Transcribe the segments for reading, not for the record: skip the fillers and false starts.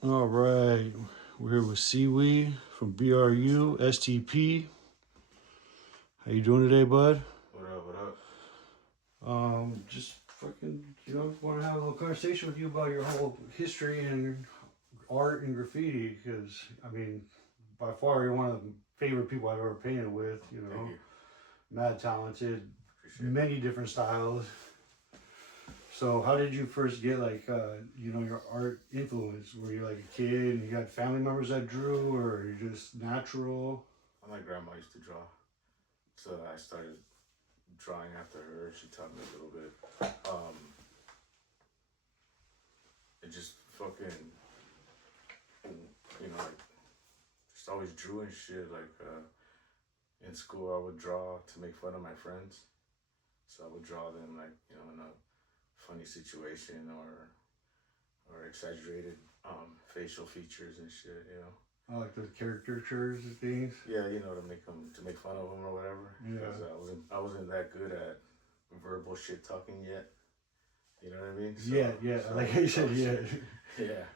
All right, we're here with Seaweed from Bru Stp. How you doing today, bud? What up, what up? Just fucking, want to have a little conversation with you about your whole history and art and graffiti, because I mean, by far you're one of the favorite people I've ever painted with. Thank you. Mad talented, Appreciate it. many different styles. So how did you first get your art influence? Were you like a kid and you got family members that drew, or you just natural? My grandma used to draw, so I started drawing after her. She taught me a little bit. It just fucking, like, just always drew and shit. Like, in school, I would draw to make fun of my friends. So I would draw them, like, in a funny situation or exaggerated facial features and shit. I like the caricatures and things. Yeah, to make fun of them or whatever. Yeah. Because I wasn't that good at verbal shit talking yet. You know what I mean? So, yeah. Like I said, yeah. Yeah.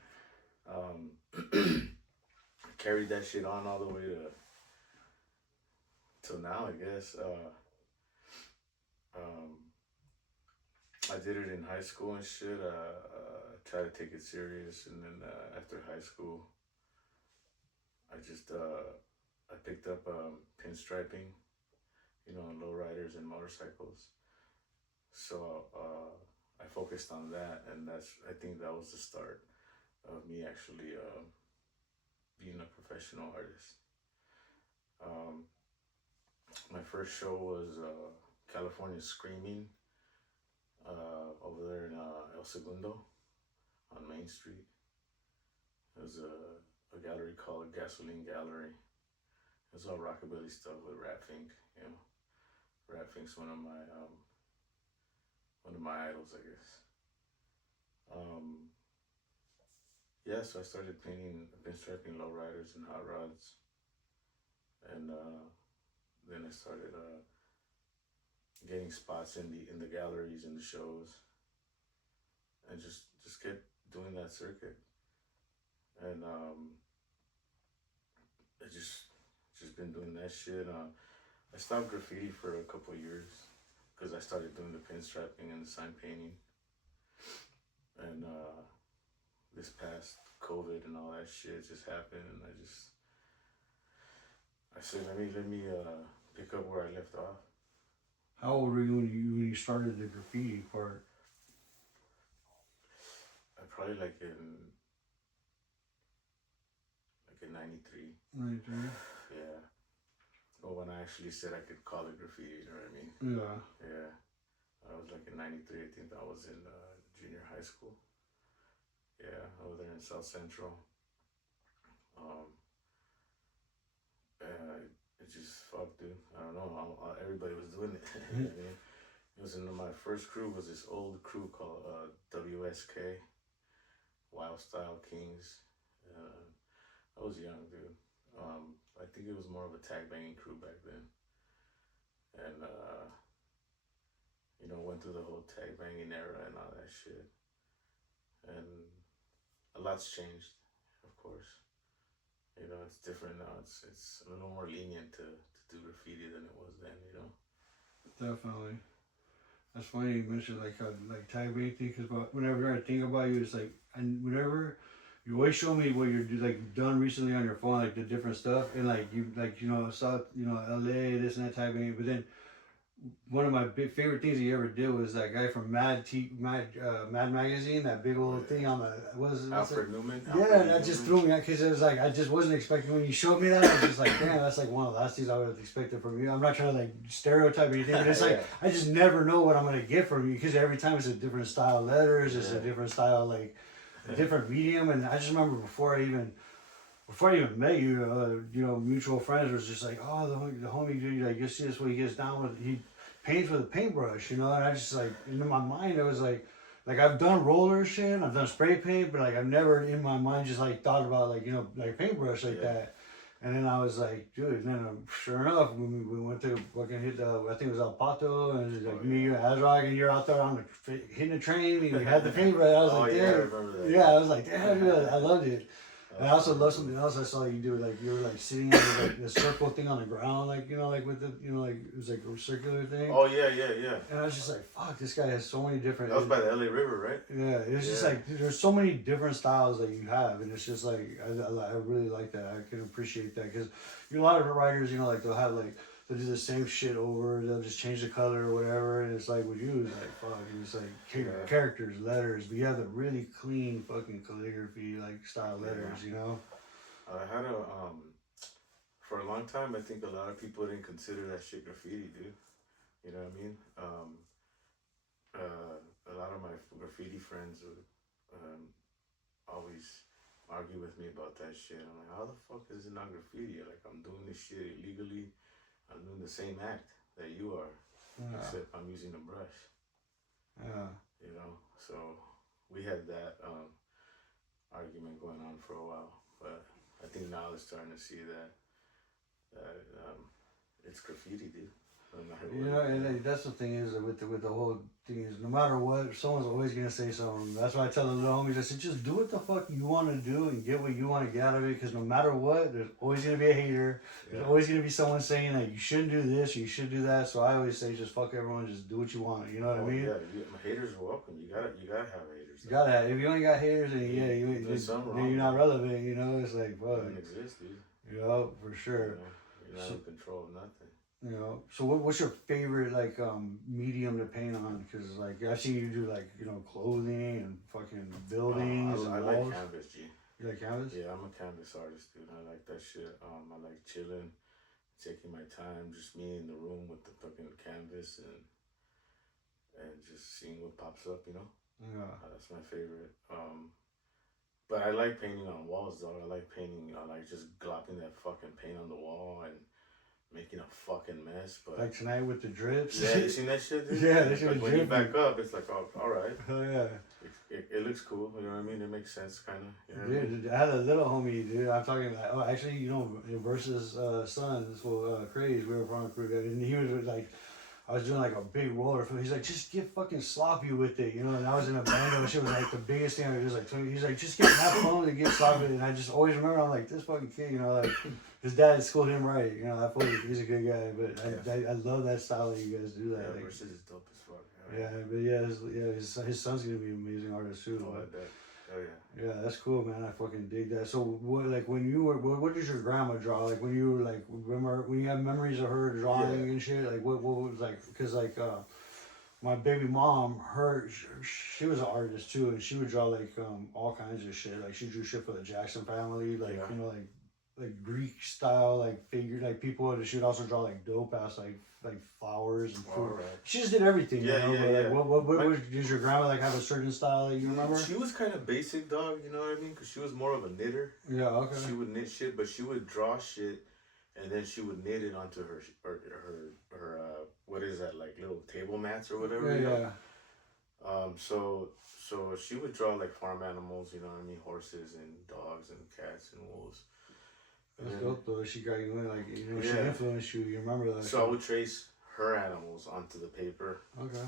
Carried that shit on all the way till now, I guess. I did it in high school and shit. Tried to take it serious, and then after high school, I picked up pinstriping, on lowriders and motorcycles. So I focused on that, and I think that was the start of me actually being a professional artist. My first show was California Screaming over there in El Segundo on Main Street. It was a gallery called Gasoline Gallery. It was all rockabilly stuff with Rap Fink. Rap Fink's one of my idols, I guess. Yeah, so I started pinstriping lowriders and hot rods, and then I started getting spots in the galleries and the shows, and just kept doing that circuit, and I just been doing that shit. I stopped graffiti for a couple of years because I started doing the pinstriping and the sign painting, and this past COVID and all that shit just happened, and I said let me pick up where I left off. How old were you when you started the graffiti part? I probably like in 93. 93. Yeah. Well, when I actually said I could call it graffiti, you know what I mean? Yeah. Yeah. I was like in 93, I think I was in junior high school. Yeah, over there in South Central. And it just fucked, dude. I don't know. Everybody was doing it. You know what I mean? It was in my first crew was this old crew called WSK, Wild Style Kings. I was young, dude. I think it was more of a tag banging crew back then, and went through the whole tag banging era and all that shit. And a lot's changed, of course. It's different now. It's a little more lenient to do graffiti than it was then. Definitely. That's funny you mentioned like tag baiting, because whenever I think about you, it's like, and whenever you always show me what you're done recently on your phone, like the different stuff, and South, LA, this and that tag baiting. But then one of my big favorite things you ever did was that guy from Mad Magazine, that big old thing on the Alfred Newman. Yeah, and that just threw me out, because it was like I just wasn't expecting when you showed me that. I was just like, damn, that's like one of the last things I would have expected from you. I'm not trying to like stereotype anything, but it's like I just never know what I'm gonna get from you, because every time it's a different style of letters, it's a different style, like a different medium. And I just remember before I even met you, mutual friends was just like, oh, the homie dude, like, you see this way he gets down with, he paints with a paintbrush, and I just like, in my mind, I was like I've done roller shit, I've done spray paint, but like I've never in my mind just like thought about like, like paintbrush like that. And then I was like, dude, and then sure enough, we went to fucking hit the, I think it was El Pato, and it was like me, you, and Azrock, and you're out there on the, hitting the train, and you had the paintbrush. I was like, yeah, I damn. remember that. Yeah, I was like, damn, dude, I loved it. And I also love something else I saw you do, like you were like sitting on like the circle thing on the ground, like like with the like it was like a circular thing. Oh yeah. And I was just like, fuck, this guy has so many different. That was by the LA River, right? Yeah, it's just like there's so many different styles that you have, and it's just like I really like that. I can appreciate that because a lot of writers, like they'll have like they'll do the same shit over. They'll just change the color or whatever, and it's like with you, it's like fuck, it's like characters, letters, but you have the really clean fucking calligraphy like style letters, I had for a long time, I think a lot of people didn't consider that shit graffiti, dude. You know what I mean? A lot of my graffiti friends would always argue with me about that shit. I'm like, how the fuck is it not graffiti? Like, I'm doing this shit illegally. I'm doing the same act that you are, except I'm using a brush. Yeah. So we had that argument going on for a while, but I think now they're starting to see that it's graffiti, dude. And that's the thing is with the whole thing is no matter what, someone's always gonna say something. That's why I tell the little homies, I said, just do what the fuck you want to do and get what you want to get out of it. Because no matter what, there's always gonna be a hater. There's always gonna be someone saying that you shouldn't do this, or you should do that. So I always say, just fuck everyone, just do what you want. You know what I mean? Yeah, haters are welcome. You gotta have haters. You gotta have. If you only got haters, then you're not relevant. It's like fuck. It doesn't exist, dude. For sure. You're not in control of nothing. So what's your favorite like medium to paint on? Because like I've seen you do like clothing and fucking buildings. I like canvas, G. You like canvas? Yeah, I'm a canvas artist, dude. I like that shit. I like chilling, taking my time, just me in the room with the fucking canvas and just seeing what pops up. Yeah. That's my favorite. But I like painting on walls, though. I like painting. I like just glopping that fucking paint on the wall and making a fucking mess. But like tonight with the drips. Yeah, you seen that shit, dude? Yeah, that shit was when you back up, it's like, oh, all right. Oh yeah. It looks cool. You know what I mean? It makes sense, kind of. Dude, I had a little homie, dude. I'm talking like, oh, actually, versus Sons, Craze. We were from and he was like. I was doing like a big roller. He's like, just get fucking sloppy with it, And I was in a band and shit was like the biggest thing. I was like, he's like, just have fun and get sloppy with it. And I just always remember, I'm like, this fucking kid, like his dad schooled him right. I thought he's a good guy, but I love that style that you guys do that. Yeah, versus is dope as fuck. Yeah, but his son's gonna be an amazing artist too. Oh, I bet. Oh yeah. Yeah, that's cool, man. I fucking dig that. So, when you were, what does your grandma draw? Like, when you were, like, remember, when you have memories of her drawing and shit, like, what was, like, because, like, my baby mom, she was an artist, too, and she would draw, like, all kinds of shit. Like, she drew shit for the Jackson family, like, like Greek style, like, figure, like, people, and she would also draw, like, dope-ass, like flowers and fruit. Right. She just did everything, yeah. Like, what did your grandma, like, have a certain style that you remember? She was kind of basic, dog, you know what I mean? Because she was more of a knitter. Yeah, okay. She would knit shit, but she would draw shit, and then she would knit it onto her what is that, like, little table mats or whatever, Yeah. So she would draw, like, farm animals, you know what I mean? Horses and dogs and cats and wolves. That's dope though. She got you in, like, she influenced you. You remember that? So I would trace her animals onto the paper. Okay.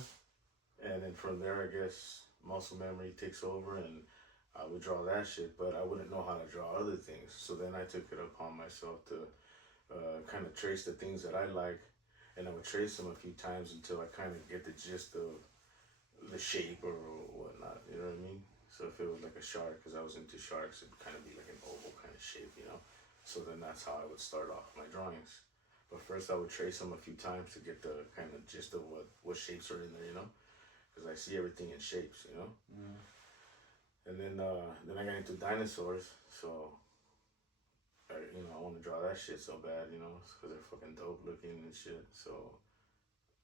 And then from there, I guess muscle memory takes over, and I would draw that shit. But I wouldn't know how to draw other things. So then I took it upon myself to kind of trace the things that I like, and I would trace them a few times until I kind of get the gist of the shape or whatnot. You know what I mean? So if it was like a shark, because I was into sharks, it'd kind of be like an oval kind of shape, So then that's how I would start off my drawings. But first I would trace them a few times to get the kind of gist of what shapes are in there, Because I see everything in shapes, Mm. And then I got into dinosaurs, so I want to draw that shit so bad, because they're fucking dope looking and shit. So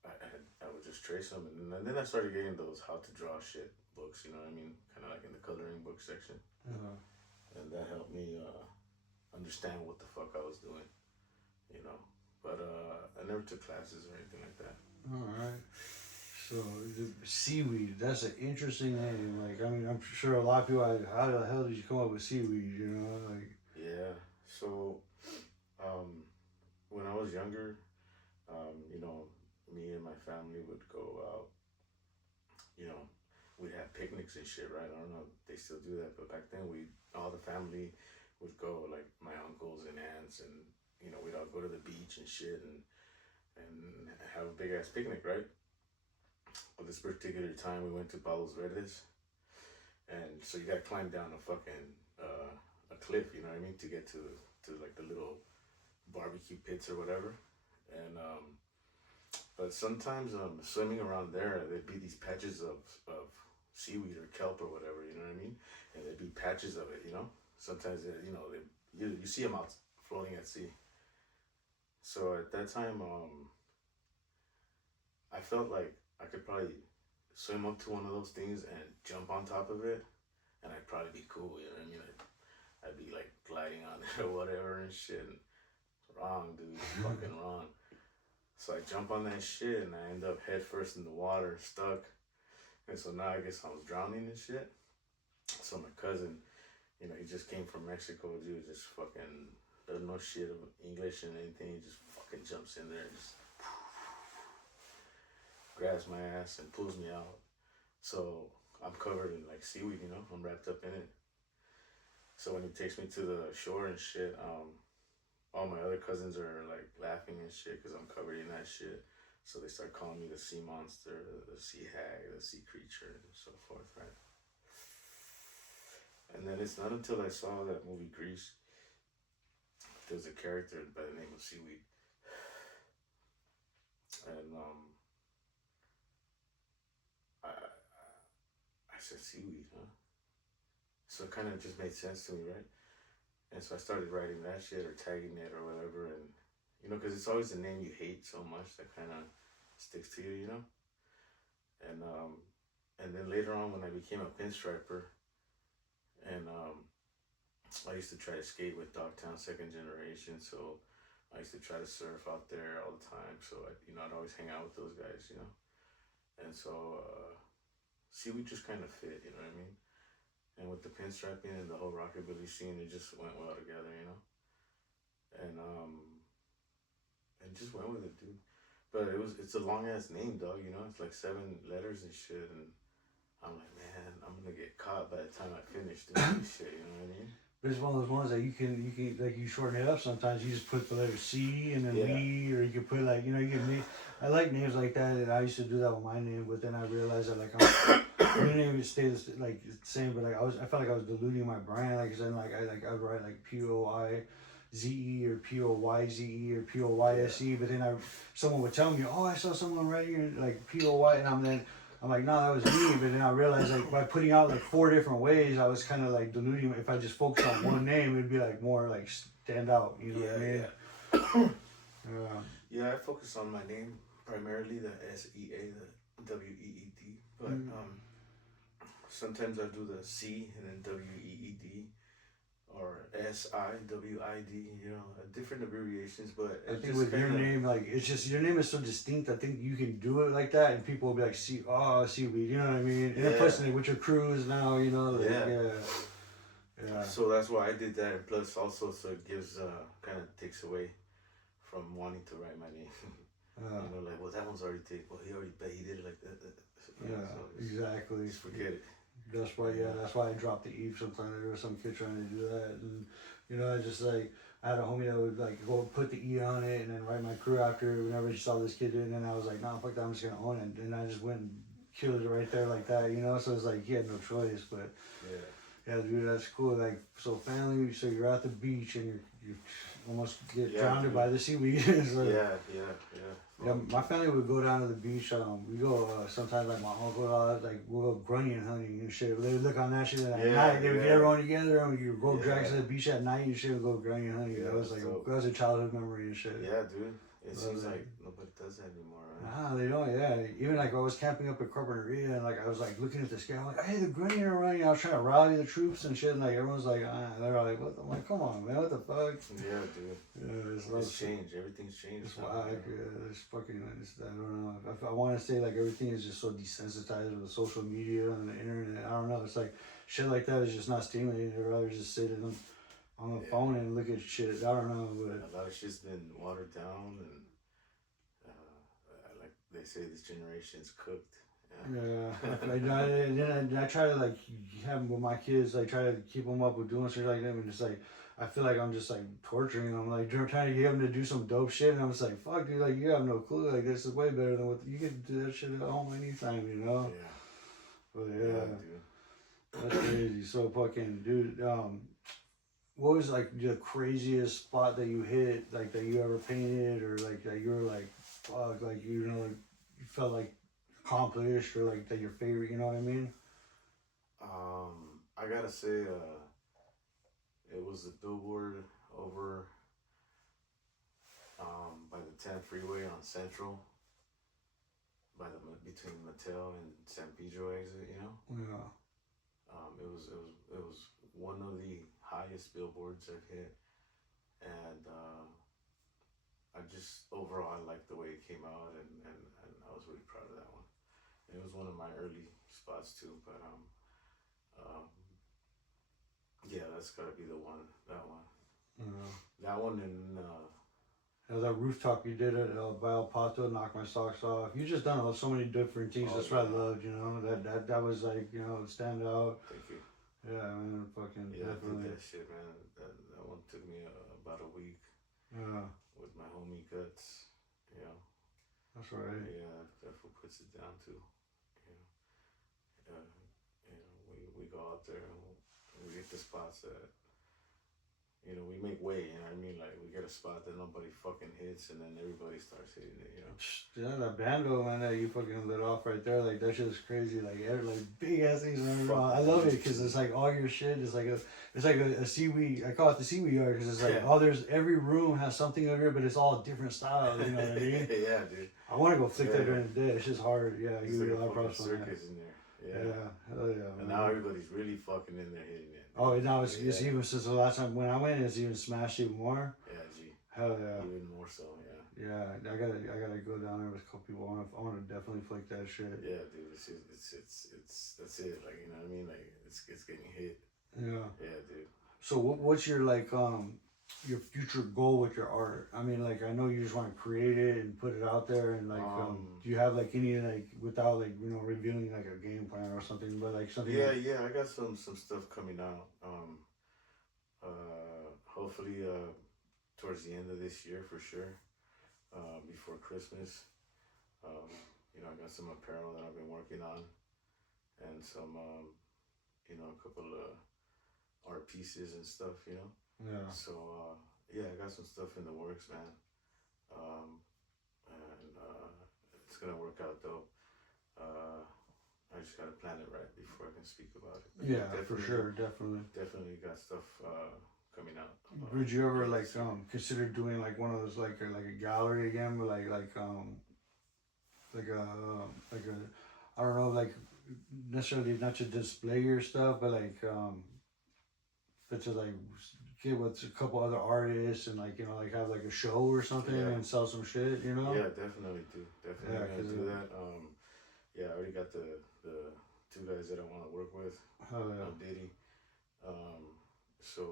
I would just trace them, and then I started getting those how to draw shit books, you know what I mean? Kind of like in the coloring book section. And that helped me understand what the fuck I was doing, But I never took classes or anything like that. All right. So Seaweed, that's an interesting name. Like, I mean, I'm sure a lot of people, how the hell did you come up with Seaweed? Yeah. So When I was younger, you know, me and my family would go out. You know, we'd have picnics and shit, right? I don't know if they still do that, but back then all the family would go, like my uncles and aunts, and you know, we'd all go to the beach and shit, and have a big ass picnic, right? Well, this particular time we went to Palos Verdes, and so you got to climb down a fucking a cliff, you know what I mean, to get to like the little barbecue pits or whatever, and but sometimes swimming around there, there'd be these patches of seaweed or kelp or whatever, you know what I mean, and there'd be patches of it, you know. Sometimes you know you see them out floating at sea. So at that time, I felt like I could probably swim up to one of those things and jump on top of it, and I'd probably be cool. You know what I mean? I'd be like gliding on it or whatever and shit. And wrong, dude, fucking wrong. So I jump on that shit and I end up head first in the water, stuck. And so now I guess I was drowning and shit. So my cousin, you know, he just came from Mexico, dude, just fucking doesn't know shit of English and anything. He just fucking jumps in there and just grabs my ass and pulls me out. So I'm covered in like seaweed, you know, I'm wrapped up in it. So when he takes me to the shore and shit, all my other cousins are like laughing and shit because I'm covered in that shit. So they start calling me the sea monster, the sea hag, the sea creature, and so forth, right? And then it's not until I saw that movie Grease, there's a character by the name of Seaweed. And I said, seaweed, huh? So it kind of just made sense to me, right? And so I started writing that shit or tagging it or whatever. And, you know, because it's always the name you hate so much that kind of sticks to you, you know? And then later on when I became a pinstriper, and I used to try to skate with Dogtown second generation, so I used to try to surf out there all the time. So, you know, I'd always hang out with those guys, you know? And so, seaweed just kind of fit, you know what I mean? And with the pinstriping and the whole rockabilly scene, it just went well together, you know? And just went with it, dude. But it's a long ass name, dog, you know? It's like 7 letters and shit, and I'm like, man, I'm gonna get caught by the time I finish doing this shit, you know what I mean? But it's one of those ones that you can like you shorten it up sometimes. You just put the letter C and then V, or you can put like, you know, you can make, I like names like that, and I used to do that with my name, but then I realized that like my name would stay like the same, but like I felt like I was diluting my brand, like then I would write like POIZE or POYZE or POYSE, but then someone would tell me, oh, I saw someone writing like POY, and I'm like, no, that was me. But then I realized, like, by putting out like 4 different ways, I was kind of like diluting. If I just focused on one name, it'd be like more like stand out. You know what I mean? Yeah, I focus on my name primarily, the SEA, the WEED. But sometimes I do the C and then WEED, or SIWID. You know, different abbreviations. But I think with your name, like, it's just your name is so distinct. I think you can do it like that, and people will be like, seaweed. You know what I mean? And then plus, like, with your cruise now, you know, like, yeah. So that's why I did that, and plus also, so it gives kind of takes away from wanting to write my name. You know, like, well, that one's already taken. Well, he did it like that. So exactly. Just forget it. That's why I dropped the Eve sometimes. There was some kid trying to do that, and you know, I just like, I had a homie that would like go put the E on it and then write my crew after whenever she saw this kid do it, and then I was like, nah, fuck that, I'm just gonna own it, and I just went and killed it right there like that, you know. So it's like he had no choice, but yeah, dude, that's cool. Like, so family, so you're at the beach and you almost get drowned by the seaweed. So, yeah, my family would go down to the beach. We go sometimes, like my uncle, like we'll go grunion hunting and shit. They would look on that shit, and at night they would get everyone together and we would go drag to the beach at night and shit. We'd go grunion hunting. Yeah, that was like that was a childhood memory and shit. Yeah, dude. It seems like nobody does that anymore, right? Nah, they don't. Yeah, even like I was camping up at Carpinteria, and like I was like looking at the sky. I'm like, hey, the grunion are running. I was trying to rally the troops and shit. And like everyone's like, they're like, what? I'm like, come on, man, what the fuck? Yeah, dude. Yeah, it's changed. Everything's changed. It's wild. It's fucking. I don't know. I want to say like everything is just so desensitized with social media and the internet. I don't know. It's like shit like that is just not stimulating. I'd rather just sit in on the phone and look at shit. I don't know, but a lot of shit's been watered down, and like they say, this generation's cooked. I try to like have them with my kids, like try to keep them up with doing shit like that, and just like I feel like I'm just like torturing them, like trying to get them to do some dope shit, and I'm just like, fuck, dude, like you have no clue, like this is way better than what you can do that shit at home anytime, you know. Yeah. But Yeah, dude. that's crazy. So fucking dude, what was like the craziest spot that you hit, like that you ever painted, or like that you were like, fuck, like you know, like you felt like accomplished, or like that your favorite, you know what I mean? I gotta say, it was the billboard over by the 10 freeway on Central, by the between Mattel and San Pedro exit. You know. Yeah. It was one of the highest billboards I've hit, and I just overall I liked the way it came out, and I was really proud of that one. And it was one of my early spots too, but yeah, that's gotta be the one. That one. Yeah. That one and That rooftop you did at by El Pato, knocked my socks off. You just done so many different things. That's what I loved, you know. That was like, you know, stand out. thank you. Yeah, man, fucking Yeah, definitely. I did that shit, man. That one took me about a week. Yeah. With my homie Guts, you know. That's right. Yeah, that fool puts it down too. You know, we go out there and we get the spots that, you know, we make way. You know what I mean? Like we get a spot that nobody fucking hits, and then everybody starts hitting it. You know. Yeah, that bando, man, that you fucking lit off right there, like that shit is crazy. Like big ass things. I love it because it's like all your shit is like a seaweed. I call it the seaweed yard because it's like there's every room has something over here, but it's all different styles. You know what I mean? Yeah, dude. I want to go flick that during the day. It's just hard. Yeah, you get a lot of circus in there. Yeah, hell yeah. And now everybody's really fucking in there hitting it. Oh, now it's even since the last time when I went, it's even smashed even more. Yeah, gee. Hell yeah. Even more so, yeah. Yeah, I gotta go down there with a couple people. I want to definitely flick that shit. Yeah, dude. It's that's it. Like, you know what I mean? Like it's getting hit. Yeah. Yeah, dude. So what's your like your future goal with your art? I mean, like I know you just want to create it and put it out there, and like do you have like any like without like, you know, revealing like a game plan or something, but like something? Yeah, like, yeah. I got some stuff coming out. Hopefully towards the end of this year for sure. Before Christmas. You know, I got some apparel that I've been working on, and some you know, a couple of art pieces and stuff. You know. Yeah. So yeah, I got some stuff in the works, man. And it's gonna work out though. I just gotta plan it right before I can speak about it. But yeah, for sure, definitely got stuff coming out. Would you ever like consider doing like one of those like a gallery again, but like a I don't know, like necessarily not to display your stuff, but like but to like get with a couple other artists and like, you know, like have like a show or something and sell some shit, you know? Yeah, definitely do. Definitely gonna do that. Yeah, I already got the two guys that I want to work with. Oh yeah. On Diddy. So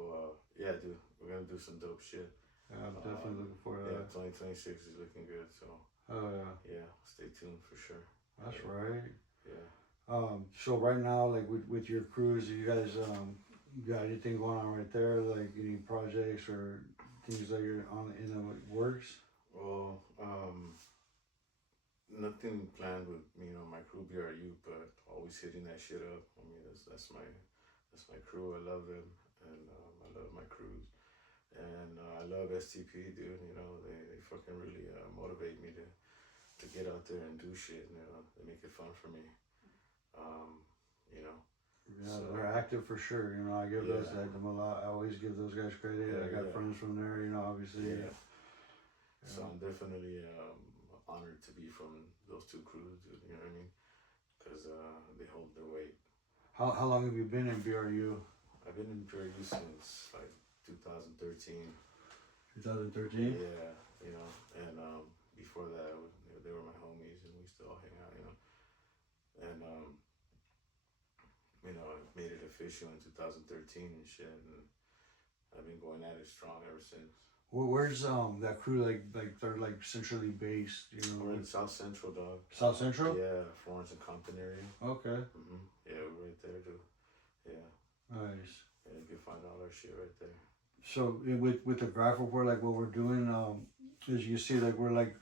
yeah, dude, we're gonna do some dope shit. Yeah, I'm definitely looking forward to that. 2026 is looking good. So. Oh yeah. Yeah, stay tuned for sure. That's right. Yeah. So right now, like with your crews, you guys you got anything going on right there? Like any projects or things that you're on in the works? Well, nothing planned with, you know, my crew BRU, but always hitting that shit up. I mean, that's my crew. I love them, and I love my crews, and I love STP, dude. You know, they fucking really motivate me to get out there and do shit. You know, they make it fun for me. You know. Yeah, so, they're active for sure. You know, I give them a lot. I always give those guys credit. I got friends from there. You know, obviously. Yeah. So I'm definitely honored to be from those two crews, dude, you know what I mean? Because they hold their weight. How long have you been in BRU? I've been in BRU since like 2013. 2013? Yeah, you know, and before that, they were my homies, and we still hang out, you know. And you know, I made it official in 2013 and shit, and I've been going at it strong ever since. Where's that crew like they're like centrally based? You know, We're in South Central, dog. South Central. Yeah, Florence and Compton area. Okay. Yeah, we're right there, dude. Yeah. Nice. Yeah, you can find all our shit right there. So with the Graff report, like what we're doing, as you see, like we're like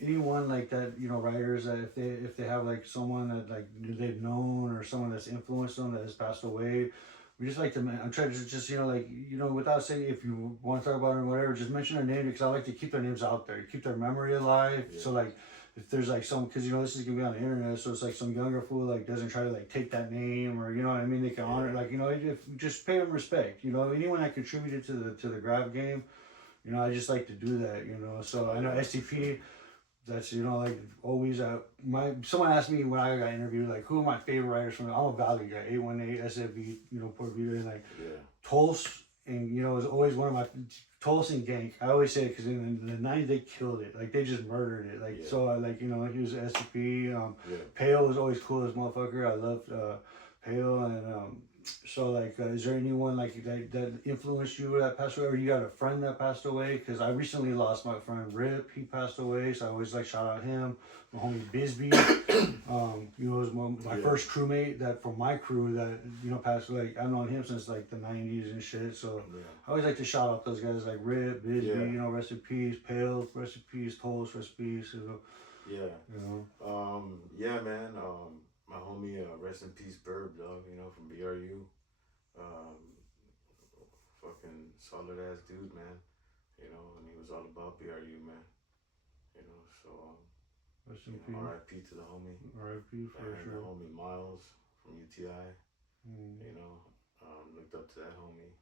anyone like that, you know, writers that if they have like someone that like they've known or someone that's influenced them that has passed away, we just like to. I'm trying to just without saying if you want to talk about it or whatever, just mention their name because I like to keep their names out there, keep their memory alive. Yeah. So like if there's like some, because you know this is gonna be on the internet, so it's like some younger fool like doesn't try to like take that name or you know what I mean. They can honor like just pay them respect. You know anyone that contributed to the Graff game, you know I just like to do that. You know so I know STP. That's like always someone asked me when I got interviewed like who are my favorite writers from. I'm a Valley guy, 818 SFV, Port Vita, and like Tulse, and it was always one of my Tulse and Gank. I always say it because in the 90s they killed it, like they just murdered it, like so I like he was SCP. Pale was always cool as motherfucker. I loved Pale and so like is there anyone like that influenced you that passed away, or you got a friend that passed away? Because I recently lost my friend Rip. He passed away, so I always like shout out him. My homie Bisbee, was my first crewmate that from my crew that passed away. I've known him since like the 90s and shit, so I always like to shout out those guys like Rip, Bisbee, rest in peace. Pale, rest in peace. Tulse, rest in peace. Yeah, man. My homie, rest in peace, Burb, dog, from BRU. Fucking solid ass dude, man. And he was all about BRU, man. So, rest in peace. RIP to the homie. RIP for sure. The homie Miles from UTI. Looked up to that homie.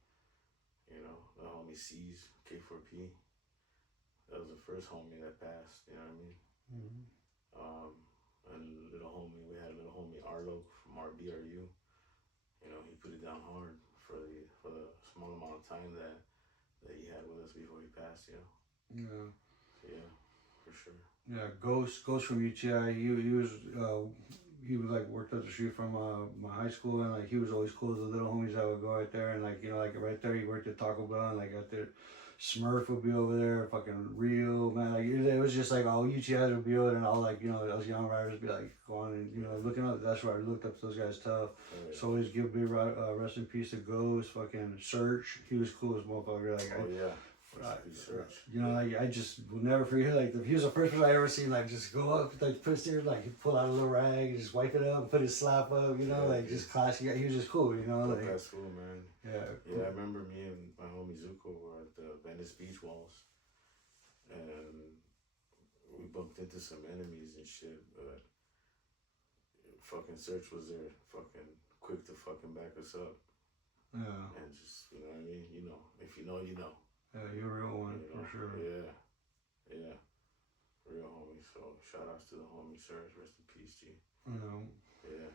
The homie C's, K4P. That was the first homie that passed, you know what I mean? And we had a little homie Arlo from our BRU. He put it down hard for the small amount of time that he had with us before he passed, Yeah. So, yeah, for sure. Yeah, Ghost from UTI. He was like worked up the street from my high school, and like he was always cool with the little homies that would go right there, and like like right there he worked at Taco Bell, and like out there Smurf would be over there, fucking Rio, man. Like it was just like all UTIs would be over there, and all like those young riders would be like going and looking up. That's where I looked up to those guys tough. So always give big rest in peace to Ghost, fucking Search. He was cool as motherfucker. Like I just will never forget. Like he was the first person I ever seen like just go up, like put there, like pull out a little rag, and just wipe it up, put his slap up, just classy. He was just cool, like that's cool, man. Yeah. I remember me and my homie Zuko were at the Venice Beach Walls, and we bumped into some enemies and shit, but fucking Search was there, fucking quick to fucking back us up. Yeah. And just what I mean. If you know, you know. Yeah, you're a real one, for sure. Yeah. Real homie. So shout outs to the homie Serge. Rest in peace, G. Yeah.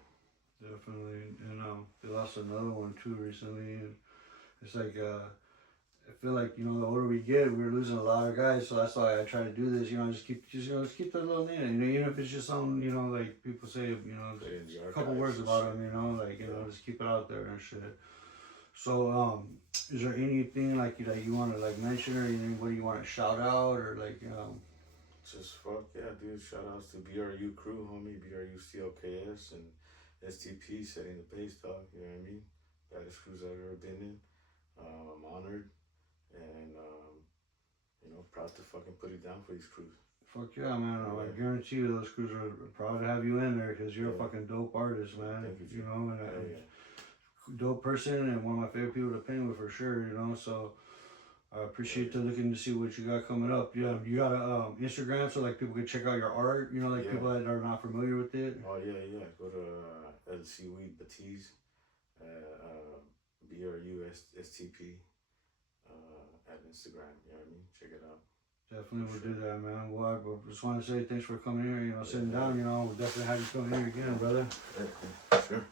Definitely. And they lost another one too recently. And it's like I feel like the older we get, we're losing a lot of guys. So that's why I try to do this. Just keep that little name. Even if it's just some like people say a couple words about them. Just keep it out there and shit. So is there anything like that you want to like mention, or anybody you want to shout out, or like Just fuck yeah, dude. Shout outs to BRU crew, homie, BRU CLKS and STP setting the pace, dog. You know what I mean? Baddest crews I've ever been in. I'm honored and proud to fucking put it down for these crews. Fuck yeah, man. I guarantee you those crews are proud to have you in there because you're a fucking dope artist, man. Thank you. Dope person and one of my favorite people to paint with for sure, so I appreciate looking to see what you got coming up. You got a Instagram so like people can check out your art, people that are not familiar with it. Oh yeah. Go to Seaweed Bru BRU STP at Instagram, you know what I mean? Check it out. Definitely will do that, man. Well, I just want to say thanks for coming here, sitting down, we'll definitely have you come here again, brother. Sure.